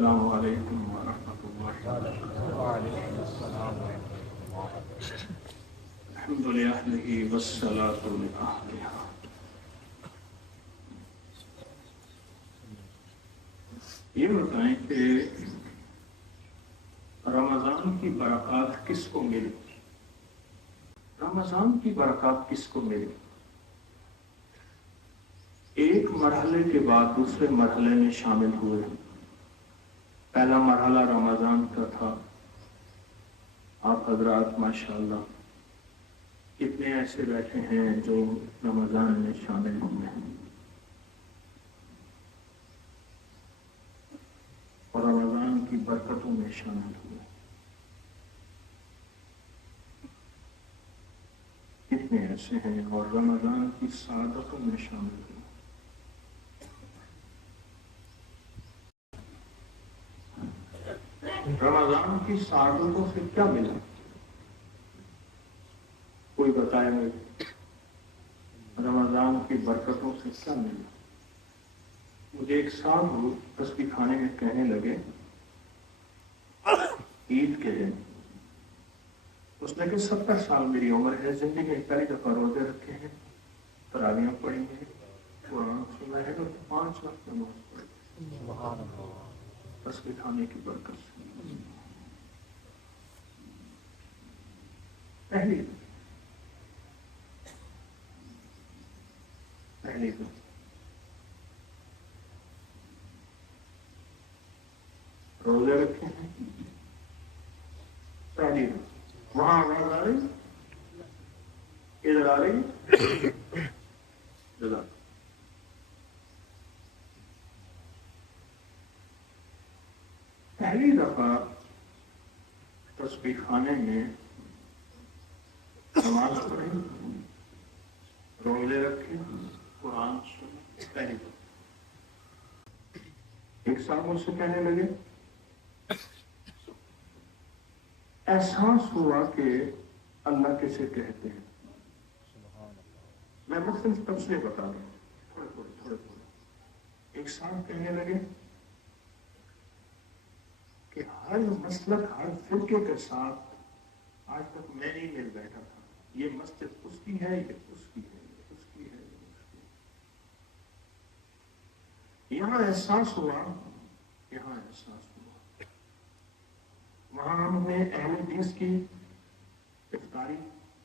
السلام علیکم ورحمۃ اللہ وعلیکم السلام ورحمۃ اللہ۔ الحمد للہ والصلاۃ لأہلہا۔ یہ بتائیں کہ رمضان کی برکات کس کو ملی؟ رمضان کی برکات کس کو ملی؟ ایک مرحلے کے بعد دوسرے مرحلے میں شامل ہوئے۔ پہلا مرحلہ رمضان کا تھا۔ آپ حضرات ماشاءاللہ کتنے ایسے بیٹھے ہیں جو رمضان میں شامل ہوئے ہیں اور رمضان کی برکتوں میں شامل ہوئے۔ کتنے ایسے ہیں اور رمضان کی سعادتوں میں شامل ہوئے۔ رمضان کی سعادتوں سے کیا ملا؟ کوئی بتائے گا؟ رمضان کی برکتوں سے کیا ملا؟ مجھے ایک صاحب تسبیح خانے میں کہنے لگے عید کے دن، اس نے کہ 70 سال میری عمر ہے، زندگی میں پہلی دفعہ روزے رکھے ہیں، تراویح پڑھی ہیں، قرآن سنا ہے اور 5 وقت نماز پڑھی تسبیح خانے کی برکت سے۔ پہلی روزے رکھے ہیں، پہلی وہاں آواز آ رہی، ادھر آ رہی، ادھر پہلی دفعہ تسبیح خانے میں نماز پڑھی، روزے رکھے، قرآن سنا، پہلی دفعہ۔ ایک صاحب مجھ سے کہنے لگے احساس ہوا کہ اللہ کسے کہتے ہیں۔ میں مختلف تفصیلیں بتا رہا ہوں، تھوڑے تھوڑے۔ ایک صاحب کہنے لگے کہ ہر مسلک ہر فرقے کے ساتھ آج تک میں نہیں مل بیٹھا تھا، یہ مسجد اس کی ہے، یہ اس کی ہے، یہ اس کی ہے، یہ اس کی ہے۔ یہاں احساس ہوا، یہاں احساس ہوا۔ وہاں ہم نے اہل حدیث کی افطاری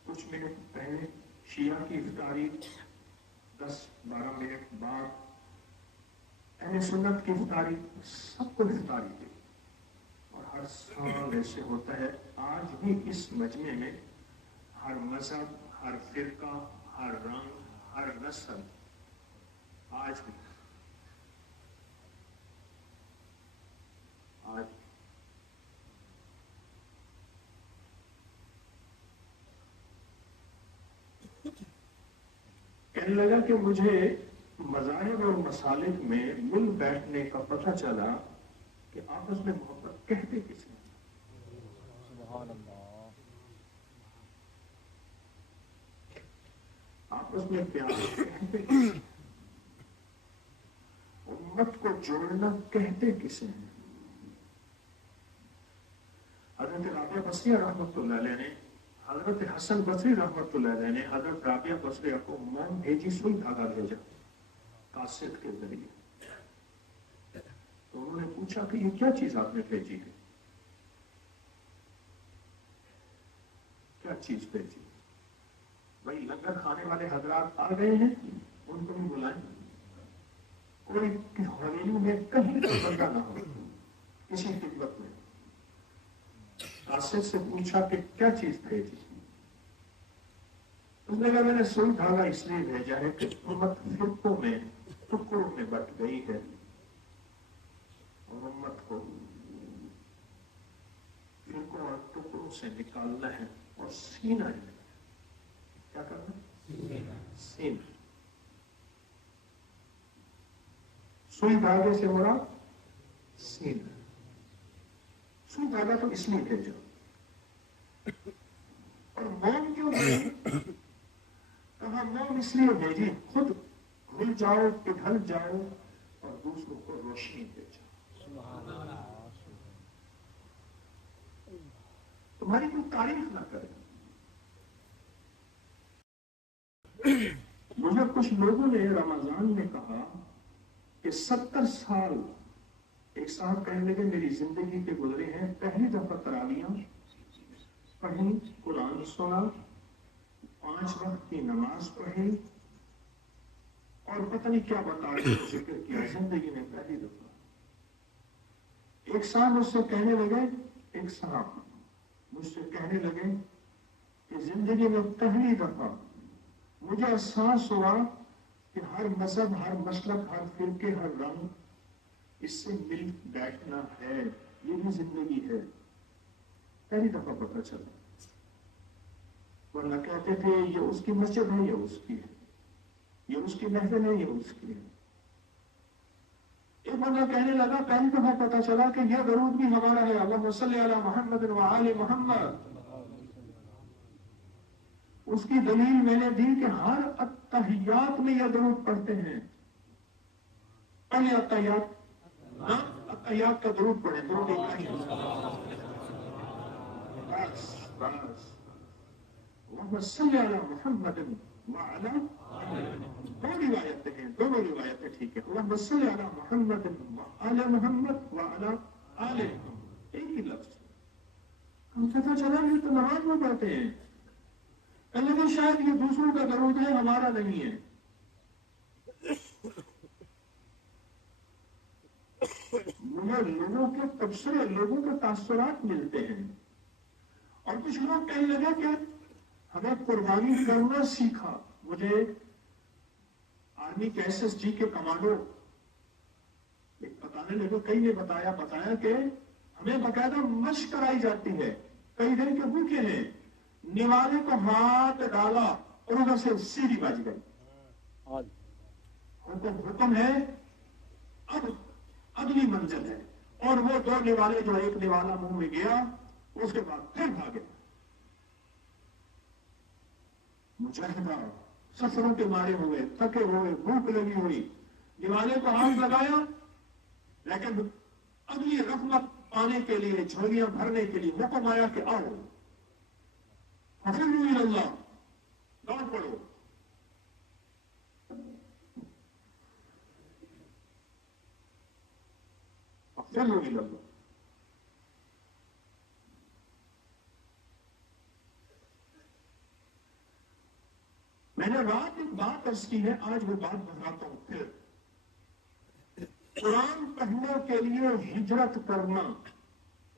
کچھ منٹ پہلے، شیعہ کی افطاری 10-12 منٹ بعد، اہل سنت کی افطاری، سب کو افطاری دی۔ اور ہر سال ایسے ہوتا ہے، آج بھی اس مجمع میں ہر مذہب، ہر فرقہ، ہر رنگ، ہر نسل، آج بھی کہنے لگا کہ مجھے مذاہب اور مسالک میں مل بیٹھنے کا پتہ چلا کہ آپس میں محبت کہتے کس ہیں۔ سبحان اللہ۔ آپس میں پیار کہتے کس ہیں، امت کو جوڑنا کہتے کسے ہیں۔ حضرت رابعہ بصریہ رحمۃ اللہ علیہ نے، حضرت حسن بصری رحمۃ اللہ علیہ نے حضرت رابعہ بصریہ کو موم بھیجی، سوئی دھاگا بھیجا قاصد کے ذریعے۔ تو انہوں نے پوچھا کہ یہ کیا چیز آپ نے بھیجی ہے؟ کیا چیز بھیجی؟ بھائی لنگر کھانے والے حضرات آ گئے ہیں، ان کو بھی بلائیں، کوئی حویلی میں کہیں کا بندہ نہ ہو، کسی خدمت میں۔ قاصد سے پوچھا کہ کیا چیز بھیجی؟ اس نے کہا میں نے سوئی دھاگا اس لیے بھیجا ہے کہ امت فرقوں میں ٹکڑوں میں بٹ گئی ہے، اور امت کو فرقوں اور ٹکڑوں سے نکالنا ہے اور سینہ ہے۔ کیا کرنا؟ سینہ۔ سوئی دھاگے سے مراد سینہ۔ سوئی دھاگا تو اس لیے بھیجا۔ اور موم کیوں بھیجی؟ کہا موم اس لیے بھیجی خود بھول جاؤ، پگھل جاؤ اور دوسروں کو روشنی دے جاؤ۔ तुम्हारी कोई तारीफ ना करे। मुझे कुछ लोगों ने रमजान में कहा कि 70 साल, एक साहब कहने लगे मेरी जिंदगी के गुजरे हैं, पहली दफा तरावियां पढ़ी, कुरान सुना, 5 वक्त की नमाज पढ़ी और पता नहीं क्या बता रहे जिक्र किया जिंदगी में पहली दफा। एक साहब मुझसे कहने लगे, एक साहब मुझसे कहने लगे कि जिंदगी में पहली दफा मुझे एहसास हुआ कि हर मजहब, हर मसलक, हर फिरके, हर रंग इससे मिल बैठना है, ये भी जिंदगी है। पहली दफा पता चला, वरना कहते थे ये उसकी मस्जिद है, ये उसकी है, ये उसकी महफिल है, ये उसकी है। एक बंदा कहने लगा पहली दफा पता चला कि यह दरूद भी हमारा है, अल्लाहुम्मा सल्ली अला मुहम्मद व आले मुहम्मद। उसकी दलील मैंने दी कि हर अत्तहियात में यह दरूद पढ़ते हैं। पहले अत्तहियात ना, अत्तहियात का दरूद पढ़े, दरूद इब्राहिम, बस बस। अल्लाहुम्मा सल्ली अला मुहम्मद व आला, दो रिवायतें हैं, दोनों रिवायतें ठीक है। अल्लाहुम्मा सल्ली अला मुहम्मद व आला मुहम्मद व आला आले मुहम्मद, एक ही लफ्ज। हम पता चला ये तो नमाज में पढ़ते हैं, लेकिन शायद ये दूसरों का दरूद है, हमारा नहीं है। मुझे लोगों के तबसरे, लोगों के तासुरात मिलते हैं और कुछ लोग कहने लगे कि हमें कुर्बानी करना सीखा। मुझे आर्मी के SSG के कमांडो बताने लगे, कई ने बताया कि हमें बकायदा मशक कराई जाती है, कई दिन के भूखे हैं, निवाले को हाथ डाला और उधर से सीढ़ी बज गई। हुक्म है, अब अगली मंजिल है, और वो 2 निवाले, जो एक निवाला मुंह में गया उसके बाद फिर भागे। मुजाहिदा सफरों के मारे हुए, थके हुए, भूख लगी हुई, निवाले को हाथ लगाया, लेकिन अगली रहमत पाने के लिए, झोलियां भरने के लिए हुक्म आया कि आओ फफिरू इलल्लाह, दौड़ पड़ो। फफिरू इलल्लाह। मैंने रात एक बात अर्ज की है, आज वो बात दोहराता हूं फिर। कुरान पढ़ने के लिए हिजरत करना,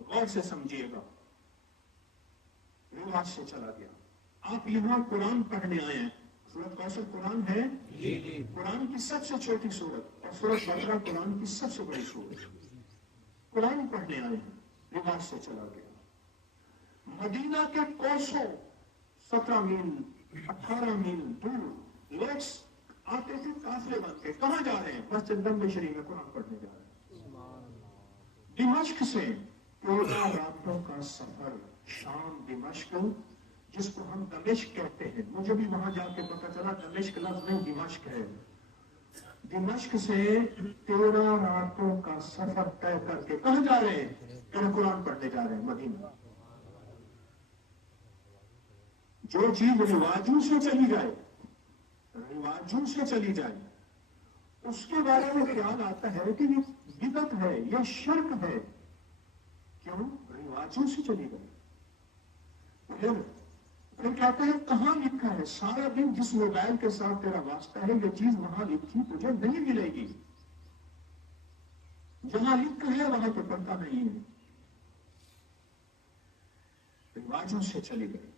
गौर से समझिएगा, रिवाज से चला गया। आप यहां कुरान पढ़ने आए हैं, सूरत कौसर कुरान है, कुरान की सबसे छोटी सूरत, और सूरत बकरा कुरान की सबसे बड़ी सूरत। कुरान पढ़ने आए हैं, रिवाज से चला गया। मदीना के कोसों, 17 मील 18 मील दूर लोग आते थे काफिले बन के। कहां जा रहे हैं? मस्जिद नबवी शरीफ में कुरान पढ़ने जा रहे हैं। दिमश्क से 14 रातों का सफर, शाम दिमश्क, जिसको हम दमिश्क कहते हैं, मुझे भी वहां जाके पता चला दमिश्क लफ्ज नहीं दिमश्क है। दिमश्क से 13 रातों का सफर तय करके कहां जा रहे हैं? कुरान पढ़ने जा रहे हैं, मदीना। जो चीज रिवाजों से चली जाए, रिवाजों से चली जाए, उसके बारे में ख्याल आता है कि ये बिदअत है, ये शिर्क है। क्यों? रिवाजों से चली गई। फिर कहते हैं कहां लिखा है? सारा दिन जिस मोबाइल के साथ तेरा वास्ता है, ये चीज वहां लिखी तुझे नहीं मिलेगी। जहां लिखा है वहां तो पता नहीं है, रिवाजों से चली गई।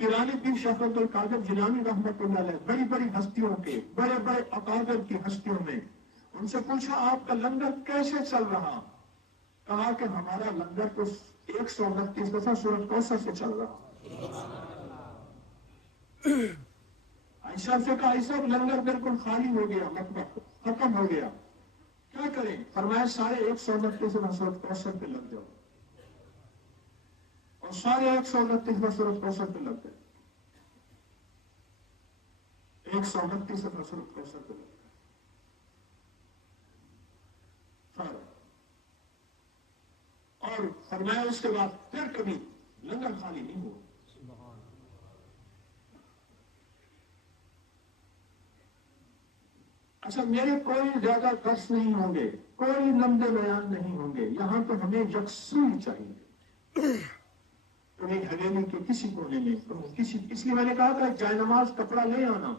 ईरानी पीर शेख अब्दुल कादिर जिलानी रहमतुल्लाह अलैह, बड़ी बड़ी हस्तियों के, बड़े बड़े अकादर की हस्तियों में, उनसे पूछा आपका लंगर कैसे चल रहा? कहा कि हमारा लंगर तो 129 दफा सूरत कौसर से चल रहा। आयशा से कहा ऐसा लंगर बिल्कुल खाली हो गया, मतलब खत्म हो गया, क्या करें? फरमाया सारे 129 दफा सूरत कौसर पे लग जाओ, और सारे 129 सूरत कौसर पे लग गए। 129 सूरत कौसर पे लग गए सारे। اور فرمایا اس کے بعد پھر کبھی لنگر خالی نہیں ہوا. اچھا میرے کوئی زیادہ درس نہیں ہوں گے, کوئی لمبے بیان نہیں ہوں گے, یہاں تو ہمیں یکسوئی چاہیے. کہیں حویلی کے کسی کونے میں کسی, اس لیے میں نے کہا تھا جائے نماز کپڑا لے آنا,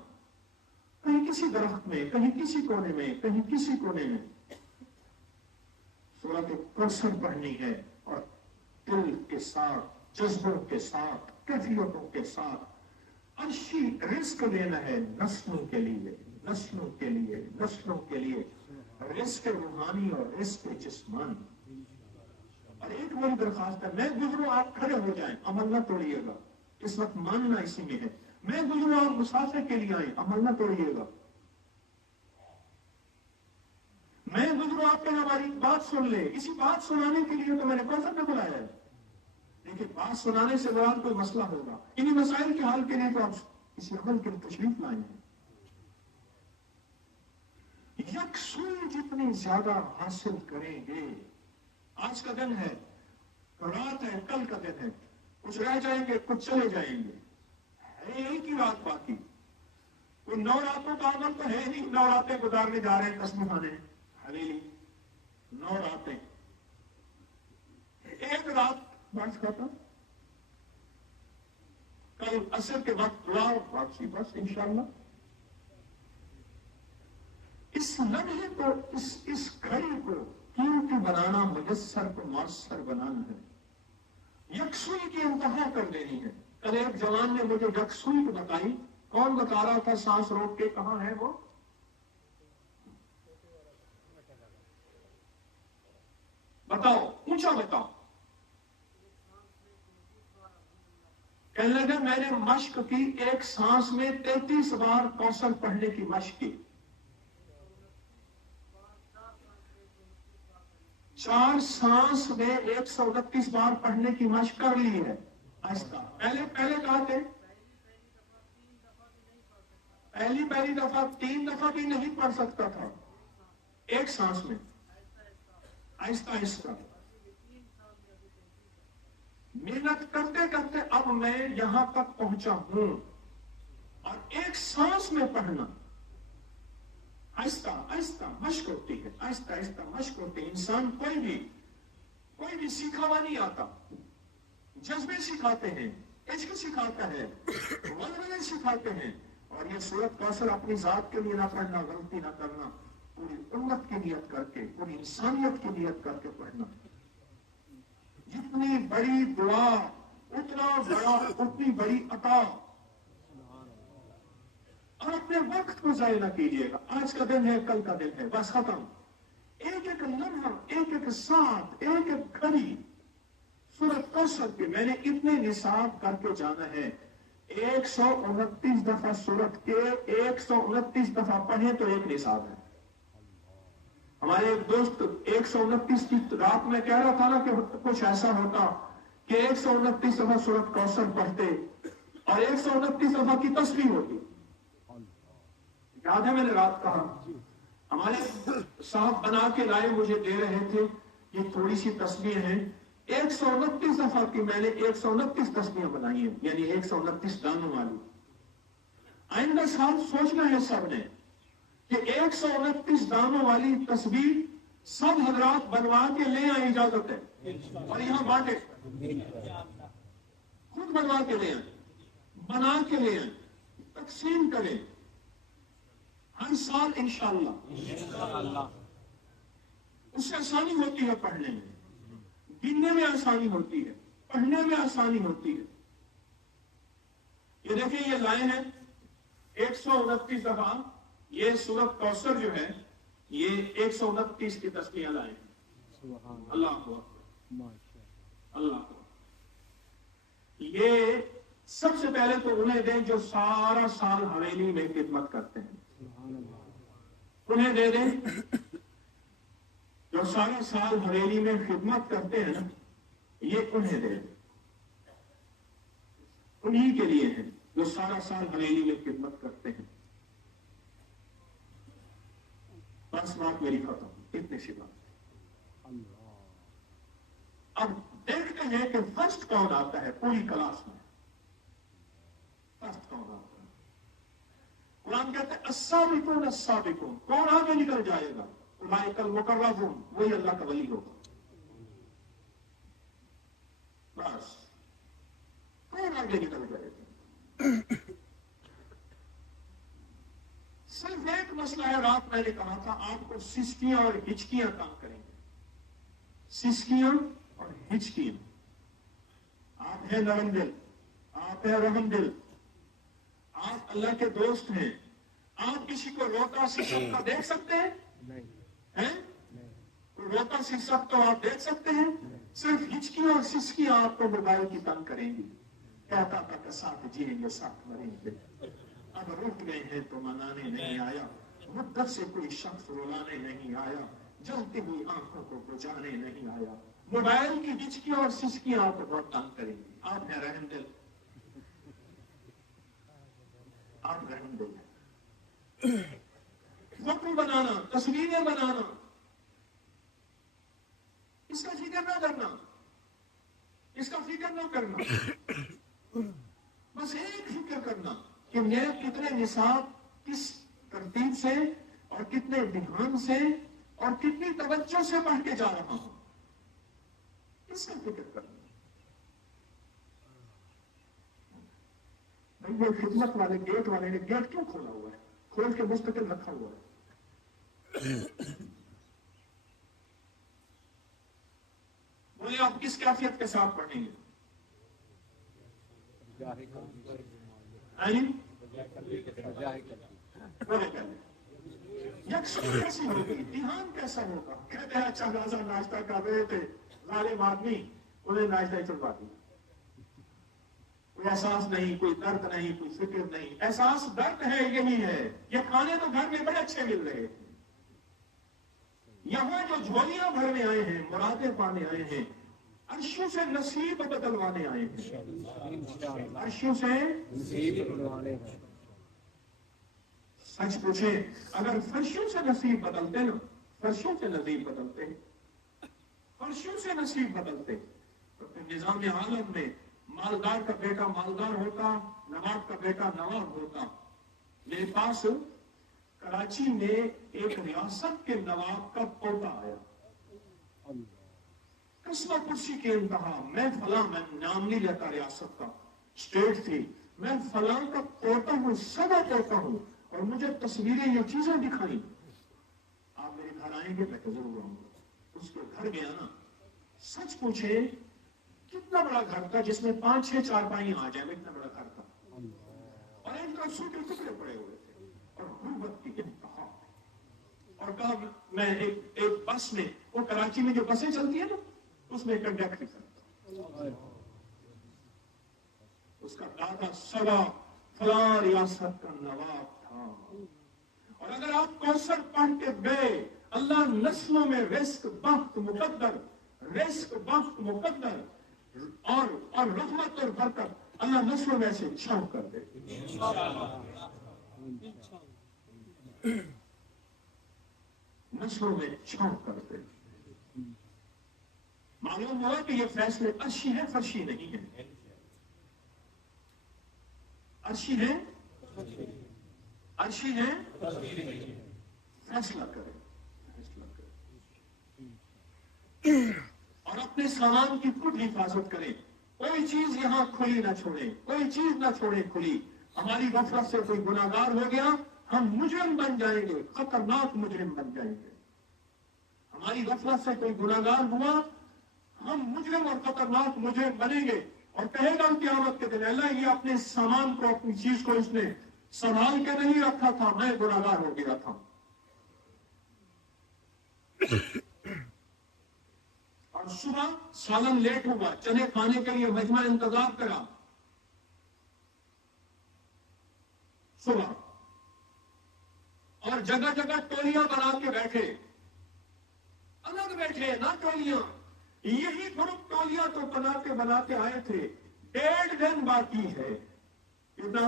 کہیں کسی درخت میں, کہیں کسی کونے میں, کہیں کسی کونے میں سورۃ کوثر پڑھنی ہے, اور دل کے ساتھ, جذبوں کے ساتھ, کیفیتوں کے ساتھ عرشی رزق دینا ہے نسلوں کے لیے, نسلوں کے لیے, نسلوں کے لیے, رزق روحانی اور رزق جسمانی. اور ایک بڑی درخواست ہے, میں گزروں آپ کھڑے ہو جائیں, عمل نہ توڑیے گا, اس وقت ماننا اسی میں ہے. میں گزروں آپ مسافر کے لیے آئیں, عمل نہ توڑیے گا. میں گزروں آپ نے ہماری بات سن لے, اسی بات سنانے کے لیے تو میں نے کوثر میں بلایا ہے. لیکن بات سنانے سے بعد کوئی مسئلہ ہوگا, انہی مسائل کے حل کے لیے تو آپ کسی عمل کے لیے تشریف لائیں ہیں. یکسوئی جتنی زیادہ حاصل کریں گے, آج کا دن ہے, رات ہے, کل کا دن ہے, کچھ رہ جائیں گے, کچھ چلے جائیں گے, ہے ایک ہی رات باقی. کوئی 9 راتوں کا عمل تو ہے نہیں, 9 راتیں گزارنے جا رہے ہیں تسبیح خانے حویلی, 9 راتیں, ایک رات بس ختم, کل عصر کے وقت دعا واپسی, بس انشاءاللہ. اس لمحے کو, اس گھڑی کو قیمتی بنانا, میسر کو مؤثر بنانا ہے, یکسوئی کی انتہا کر دینی ہے. کل ایک جوان نے مجھے یکسوئی کو بتائی, کون بتا رہا تھا سانس روک کے, کہاں ہے وہ, بتاؤ, پوچھا بتاؤ. کہنے لگا میں نے مشق کی, ایک سانس میں 33 بار کوثر پڑھنے کی مشق کی, 4 سانس میں 129 بار پڑھنے کی مشق کر لی ہے. آہستہ, پہلے کہا تھے, پہلی دفعہ 3 دفعہ بھی نہیں پڑھ سکتا تھا ایک سانس میں, آہستہ آہستہ محنت کرتے کرتے اب میں یہاں تک پہنچا ہوں. اور ایک سانس میں پڑھنا آہستہ آہستہ مشق ہوتی ہے, آہستہ آہستہ مشق ہوتی ہے. انسان کوئی بھی سیکھا ہوا نہیں آتا, جذبے سکھاتے ہیں, عشق سکھاتا ہے, ولولے سکھاتے ہیں. اور یہ سورۃ کوثر اپنی ذات کے لیے نہ پڑھنا, غلطی نہ کرنا, پوری امت کی نیت کر کے, پوری انسانیت کی نیت کر کے پڑھنا. جتنی بڑی دعا اتنی بڑی عطا. اور اپنے وقت کو ضائع نہ کیجیے گا. آج کا دن ہے, کل کا دن ہے, بس ختم. ایک ایک لمحہ, ایک ایک ساتھ, ایک ایک گھڑی سورۃ کوثر کے میں نے اتنے نصاب کر کے جانا ہے. 129 دفعہ سورت کے 129 دفعہ پڑھیں تو ایک نصاب ہے. ہمارے ایک دوست 129 کی رات میں کہہ رہا تھا نا کہ کچھ ایسا ہوتا کہ 129 دفعہ سورۃ کوثر پڑھتے اور 129 دفعہ کی تسبیح ہوتی. یاد ہے میں نے رات کہا, ہمارے صاحب بنا کے لائے, مجھے دے رہے تھے, یہ تھوڑی سی تسبیح ہیں, 129 دفعہ کی میں نے 129 تسبیحیں بنائی ہیں, یعنی 129 دانوں والی. آئندہ سال سوچنا ہے سب نے کہ 129 دانوں والی تسبیح سب حضرات بنوا کے لے آئیں, اجازت ہے, اور یہاں بانٹے, خود بنوا کے لے آئیں, بنا کے لے آئیں, تقسیم کریں ہر سال انشاءاللہ. اس سے آسانی ہوتی ہے پڑھنے میں, گننے میں آسانی ہوتی ہے, پڑھنے میں آسانی ہوتی ہے. یہ دیکھیں, یہ لائے ہیں 129 دفعہ, یہ سورۃ کوثر جو ہے یہ 129 کی تسبیح لائے ہیں. اللہ کو اللہ کو یہ سب سے پہلے تو انہیں دیں جو سارا سال حویلی میں خدمت کرتے ہیں, انہیں دے دیں جو سارا سال حویلی میں خدمت کرتے ہیں نا, یہ انہیں دے دیں, انہی کے لیے ہیں جو سارا سال حویلی میں خدمت کرتے ہیں. بس بات میری ختم, اتنی سی بات. अब देखते हैं कि फर्स्ट कौन आता है पूरी क्लास में, फर्स्ट कौन आता है। कुरान कहते हैं अस्साबिकून अस्साबिकून, कौन आगे निकल जाएगा, उलाइकल मुकर्रबून, वही अल्लाह का वली होगा। बस कौन आगे निकल जाएगा। सिर्फ एक मसला है, रात मैंने कहा था आपको सिसकियां और हिचकियां काम करेंगे, सिसकियां और हिचकियां। आप है नरम दिल, आप है रहम दिल, आप अल्लाह के दोस्त हैं, आप किसी को रोता सिसकता देख सकते हैं? नहीं। हैं? कोई रोता सिसकता तो आप देख सकते हैं? सिर्फ हिचकियां और सिसकियां आपको मोबाइल की तंग करेंगी। कहता था कि साथ जिएंगे साथ मरेंगे, अब रुक गए हैं तो मनाने नहीं आया, मुद्दत से कोई शख्स रुलाने नहीं आया, जलती हुई आंखों को बुझाने नहीं आया। मोबाइल की हिचकियां और सिसकियां आपको बहुत तंग करेंगी। आप है रहम दिल, आप रहम दिल। फोटो बनाना, तस्वीरें बनाना, इसका जिक्र ना करना, इसका फिक्र ना करना, बस एक फिक्र करना कि मैं कितने निसाब, किस तरतीब से और कितने ध्यान से और कितनी तवज्जो से पढ़ के जा रहा हूं, इसका फिक्र करना। भाई वो खिदमत वाले गेट वाले ने गेट क्यों खोला हुआ है, खोल के मुस्तकिल रखा हुआ है। बोले आप किस कैफियत के साथ पढ़ेंगे? यकसुर कैसी होगी, ध्यान कैसा होगा? कहते हैं अच्छा खासा नाश्ता कर रहे थे, जालिम आदमी उन्हें नाश्ता ही चलवा दिया, कोई एहसास नहीं, कोई दर्द नहीं, कोई फिक्र नहीं। एहसास दर्द है, यही है। ये खाने तो घर में बड़े अच्छे मिल रहे हैं, यहां जो झोलियां भरने आए हैं, मुरादें पाने आए हैं, अर्शों से नसीब बदलवाने आए हैं, अर्शों से नसीब बदलवाने हैं। सच पूछे, अगर फर्शों से नसीब बदलते ना, फर्शों से नसीब बदलते, फर्शों से नसीब बदलते, तो फिर निजाम आलम में मालदार का बेटा मालदार होता, नवाब का बेटा नवाब होता। मेरे पास कराची में एक रियासत के नवाब का पोता आया, कस्बा कुर्सी के इंतहा, मैं फला, मैं नाम नहीं लेता रियासत का, स्टेट थी, मैं फला का पोता हूं, सदा पोता हूं, और मुझे तस्वीरें ये चीजें दिखाई। आप मेरे घर आएंगे? मैं तो जरूर आऊंगा। उसके घर गया ना, सच पूछे कितना बड़ा घर था, जिसमें 5-6 चारपाई आ जाए, इतना बड़ा घर था, और इनका सूखे टुकड़े पड़े हुए थे, और गुर्बत की इंतहा। और कहा मैं एक बस में, वो कराची में जो बसें चलती है ना, उसमें कंडक्टर करता, उसका दादा सवा फला रियासत का नवाब था। और अगर आप कौसर पढ़ के गए, अल्लाह नस्लों में रिस्क बख्त मुकद्दर, रिस्क बख्त मुकद्दर और रहमत और बरकत अल्लाह नस्लों में से छाव कर दे। नस्लों में छाव कर दे। मालूम हुआ कि ये फैसले अर्शी है, फर्शी नहीं है। अर्शी है, अर्शी है, फैसला करें, फैसला करें, और अपने सामान की खुद हिफाजत करें। कोई चीज यहां खुली ना छोड़े, कोई चीज ना छोड़े खुली। हमारी गफलत से कोई गुनाहगार हो गया, हम मुजरिम बन जाएंगे, खतरनाक मुजरिम बन जाएंगे। हमारी गफलत से कोई गुनाहगार हुआ, हम मुजरिम और खतरनाक मुजरिम बनेंगे, और कहेगा क़यामत के दिन, अल्लाह ये अपने सामान को, अपनी चीज को इसने संभाल के नहीं रखा था, मैं गुनाहगार हो गया था। और सुबह सालन लेट हुआ, चने खाने के लिए मजमा इंतजार करा, सुबह, और जगह जगह टोलियां बना के बैठे, अलग बैठे ना टोलियां। यही ग्रुप टोलियां तो बनाते आए थे। 1.5 दिन बाकी है, कितना?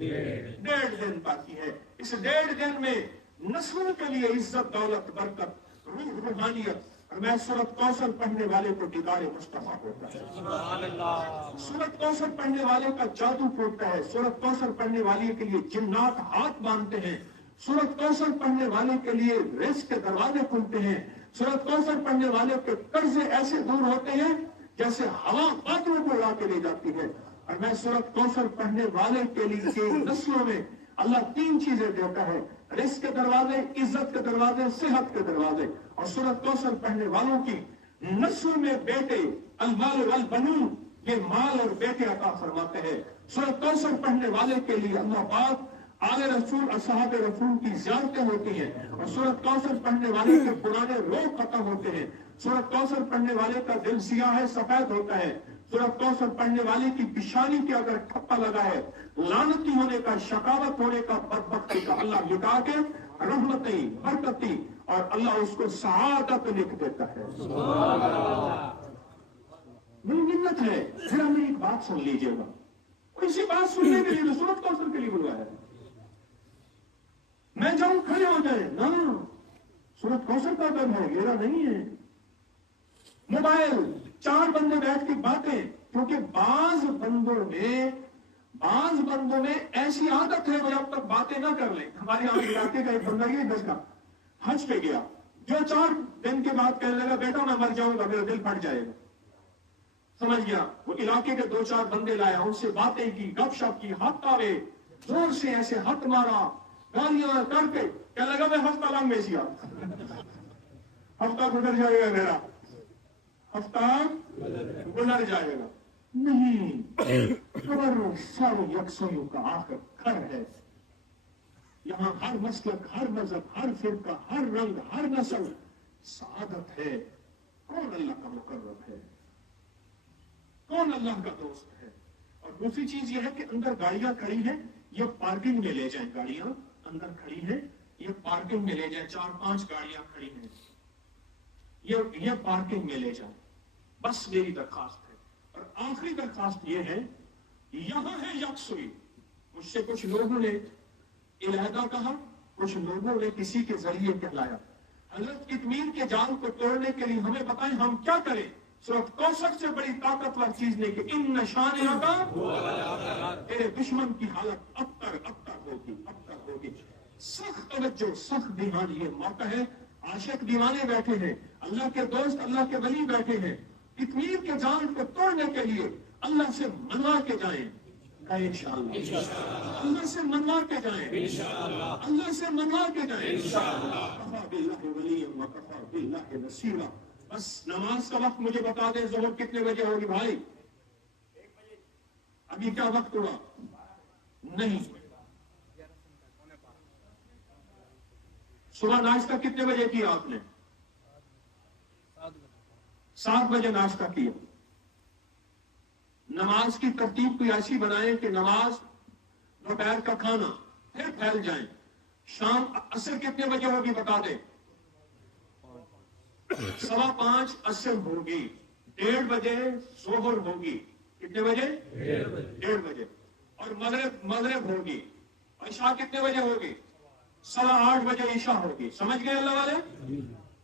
1.5 दिन बाकी है। इस 1.5 दिन में नस्लों के लिए इज्जत, दौलत, बरकत, रूहानियत, और मैं सूरत कौसर पढ़ने वाले को दीदार मुस्तफा होता है। सूरत कौसर पढ़ने वाले का जादू टूटता है। सूरत कौसर पढ़ने वाले के लिए जिन्नात हाथ बांधते हैं। सूरत कौसर पढ़ने वाले के लिए रिस्क के दरवाजे खुलते हैं। सूरत कौसर पढ़ने वाले के कर्जे ऐसे दूर होते हैं जैसे हवा बादलों को उड़ा के ले जाती है। और मैं सूरत कौसर पढ़ने वाले के लिए नस्लों में अल्लाह 3 चीजें देता है, रिस्क के दरवाजे, इज्जत के दरवाजे, सेहत के दरवाजे। और सूरत कौसर पढ़ने वालों की नस्ल में बेटे, अल-माल वल बनून, ये माल और बेटे अता फरमाते हैं। सूरत कौसर पढ़ने वाले के लिए अल्लाह पाक आले रसूल, असहाब रसूल की ज़ियारतें होती हैं। और सूरत कौसर पढ़ने वाले के पुराने रोग खत्म होते हैं। सूरत कौसर पढ़ने वाले का दिल सियाह है, सफेद होता है। सूरत कौसर पढ़ने वाले की पेशानी के अगर ठप्पा लगा है, लानती होने का, शकावत होने का, बदबख्ती का अल्लाह मिटा के रहमती, बरकती और अल्लाह उसको सआदत लिख देता है। मेरी मिन्नत है, फिर हमें एक बात सुन लीजिएगा। इसी बात सुनने के लिए तो सूरत कौसर के लिए बुलाया है। मैं जाऊं खड़े हो जाए ना, सूरत कौसर का दर्द है, मेरा नहीं है। मोबाइल 4 बंदे बैठ के बातें, क्योंकि बाज बंदों में ऐसी आदत है वो जब तक बातें ना कर ले। हमारे यहाँ इलाके का एक बंदा ये 10 का हज पे गया, जो 4 दिन के बाद कहने लगा बेटा मैं मर जाऊंगा, मेरा दिल फट जाएगा। समझ गया, वो इलाके के 2-4 बंदे लाया, उनसे बातें की, गपशप की, हाथ आवे, जोर से ऐसे हाथ मारा, गालियां करके कहने लगा मैं हफ्ता लंग में सिया, हफ्ता गुजर जाएगा, मेरा हफ्ता गुजर जाएगा। नहीं, खबर सब यकसों का आखिर घर है। यहाँ हर मसलक, हर मजहब, हर फिरका, हर रंग, हर नस्ल सादत है। कौन अल्लाह का मुकर्रब है, कौन अल्लाह का दोस्त है। और दूसरी चीज यह है कि अंदर गाड़ियां खड़ी हैं, ये पार्किंग में ले जाएं। गाड़ियां अंदर खड़ी हैं, ये पार्किंग में ले जाएं। 4-5 गाड़ियां खड़ी हैं, ये पार्किंग में ले जाएं। बस मेरी दरखास्त है। और आखिरी दरखास्त ये है, यहां है यकसुई। मुझसे कुछ लोगों ने इलाहा कहा, कुछ लोगों ने किसी के जरिए कहलाया। हजरत कितमीर के जाल को तोड़ने के लिए हमें बताएं हम क्या करें। सूरत कौसर से बड़ी ताकतवर चीज नहीं कि इन निशानियों का तेरे दुश्मन की हालत अब तक होगी। सख्त तवज्जो, सख्त ध्यान, ये मौका है। आशिक दीवाने बैठे हैं, अल्लाह के दोस्त, अल्लाह के वली बैठे हैं। कितमीर के जाल को तोड़ने के लिए अल्लाह से मनवा के जाएं। इंशाअल्लाह अल्लाह से मनवा के जाएं, अल्लाह से मनवा के जाएं। कफा बिल्लाहि वलिय्यन व कफा बिल्लाहि नसीरा। बस नमाज का वक्त मुझे बता दें, ज़ोहर कितने बजे होगी भाई? 1 बजे। अभी क्या वक्त हुआ? नहीं। सुबह नाश्ता कितने बजे किया आपने? 7 बजे नाश्ता किया। नमाज की तरतीब कोई ऐसी बनाए कि नमाज, दोपहर का खाना, फिर फैल जाए। शाम असर कितने बजे होगी बता दे? 5:15 असर होगी, 1:30 बजे ज़ोहर होगी। कितने बजे? 1:30 बजे। और मगरिब होगी। और इशा कितने बजे होगी? 8:15 बजे इशा होगी। समझ गए अल्लाह वाले?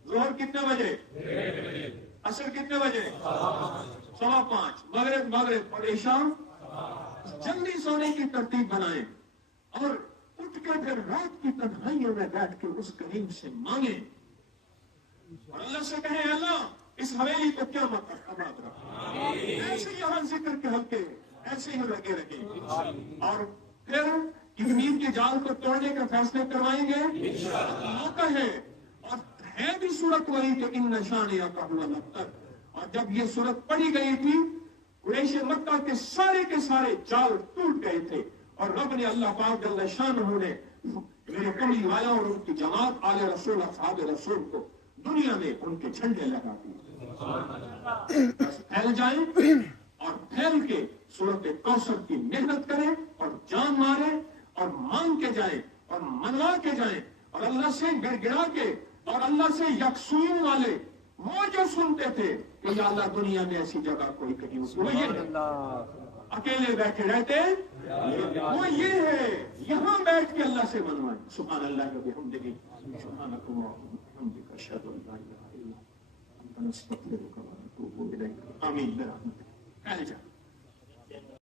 ज़ोहर कितने बजे? 1:30 बजे। असर कितने बजे? 5:15। मगरिब और इशा। जल्दी सोने की तरतीब बनाए और उठ के फिर रात की तन्हाइयों में बैठ के उस करीम से मांगे और अल्लाह से कहे अल्लाह इस हवेली को क्या मत ऐसे यहाँ जिक्र के हल्के ऐसे ही लगे रहे। और फिर कितमीर के जाल को तोड़ने का फैसले करवाएंगे। मौका है और है भी सूरत वही कि इन निशानियों का हुआ लफ्तर। और जब ये सूरत पढ़ी गई थी, कुरैश मक्का के सारे जाल टूट गए थे और रब ने, अल्लाह पाक जल्ल शानहू ने मेरे कमली वाला और उनकी जमात आले रसूल असहाब रसूल को दुनिया में उनके झंडे लगा दिए। बस फैल जाए और फैल के सूरत कौसर की मेहनत करें और जान मारे और मांग के जाए और मनवा के जाए और अल्लाह से गिड़गिड़ा के और अल्लाह से यकसून वाले वो जो सुनते थे कि या अल्लाह दुनिया में ऐसी जगह कोई कहीं वो ये अकेले बैठे रहते वो ये है, यहाँ बैठ के अल्लाह से मनवाए। सुभान अल्लाह व बिहम्दिही सुभानकल्लाह व बिहम्दिका अशहदु अन ला इलाहा इल्ला نستغفرك ونتوب إليك آمين برحمتك. تعالي جا